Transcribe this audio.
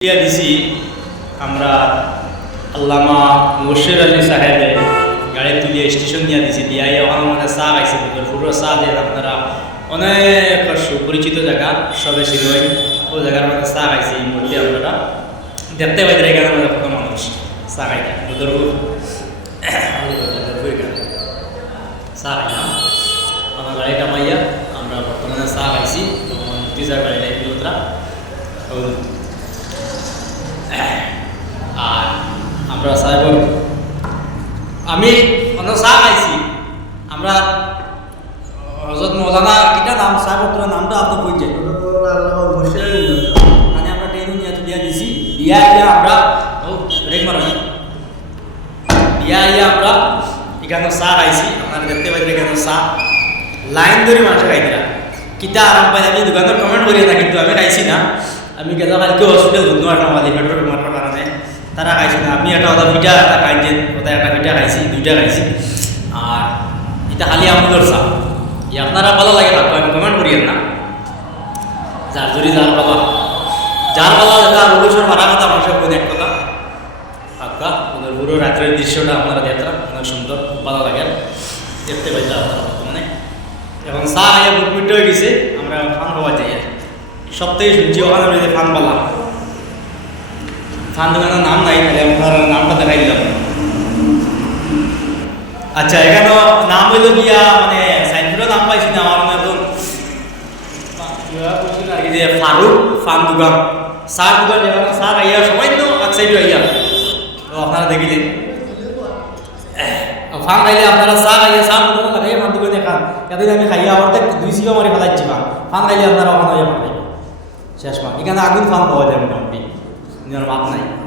দিছি আমরা আল্লামা মুর্শিদ আলী সাহেবে গাড়ি তুলিয়ে স্টেশন দিয়া দিছি দিয়া ওখানে মানে চা খাইছে পুরো চা দিয়ে আপনারা অনেক সুপরিচিত জায়গা, সবে শিরোই ও জায়গার মধ্যে চা খাইছি মুহূর্তে আপনারা। দেখতে পাইতে এখানে মানে কত মানুষ চা খাইতে। চা খাইলাম। আমার গাড়িটা মাইয়া আমরা বর্তমানে চা খাইছি। তিসার গাড়ি নাই পিলোতরা আর আমরা সাহেব আমি অন্য চা খাইছি। আমরা হজরত মৌলানা, কিটা নাম? সাহেব তোমার নামটা আপনি কই মানে আমরা ট্রেন নিয়ে তুলিয়া দিছি। দিয়া ইয়া আমরা ব্রেক মারা দিয়া ইয়া আমরা এখানে চা খাইছি। আপনারা দেখতে পাইছেন এখানে চা। লাইন ধরে মানুষ খাইছিলাম কিতা আরাম পাই আমি দোকানের কমেন্ট করি না কিন্তু আমি খাইছি না। আমি গেলাম কালকে হসপিটাল ধন্য আসলাম মালিক তারা খাইছে। না আমি একটা ওটা পিঠা একটা খাইছি ওটা একটা পিঠা খাইছি, দুইটা খাইছি। আর এটা খালি আমগুলোর চা ই আপনারা ভালো লাগে থাকব আমি কমেন্ট করিয়েন না। যার যদি যার বাবা যার বাবা তার অবসর মারা কথা মানুষের কোন এক কথা। আজ্ঞা ওদের পুরো রাত্রের দৃশ্যটা আপনারা দেখলাম অনেক সুন্দর ভালো লাগে। দেখতে পাইতে আপনারা বর্তমানে এবং চা খাইয়া বুক মিট হয়ে গেছে। আমরা ফান খাওয়া যাই সব থেকে শুনছি, ওখানে ফান পালা। ফান দোকানের নাম নাই তাহলে আপনার নামটা দেখাই দিলাম। আচ্ছা এখানে নাম হইল গিয়া মানে সাইনপুরের নাম পাইছি না, আমার মনে এখন যে ফারুক ফান দোকান চার দোকান যেখানে চার আইয়া সবাই তো এক সাইড আইয়া। তো আপনারা দেখিলেন। ফান খাইলে আপনারা চা খাইয়া চা দোকান লাগাই ফান দোকানে খান এতদিন আমি খাইয়া আমার দুই সিগা মারি ফেলাইছি ফান ফান খাইলে আপনারা ওখানে যাবেন শেষ মাস এখানে আগুন ফান পাওয়া যায় মোটামুটি। মাপ নাই।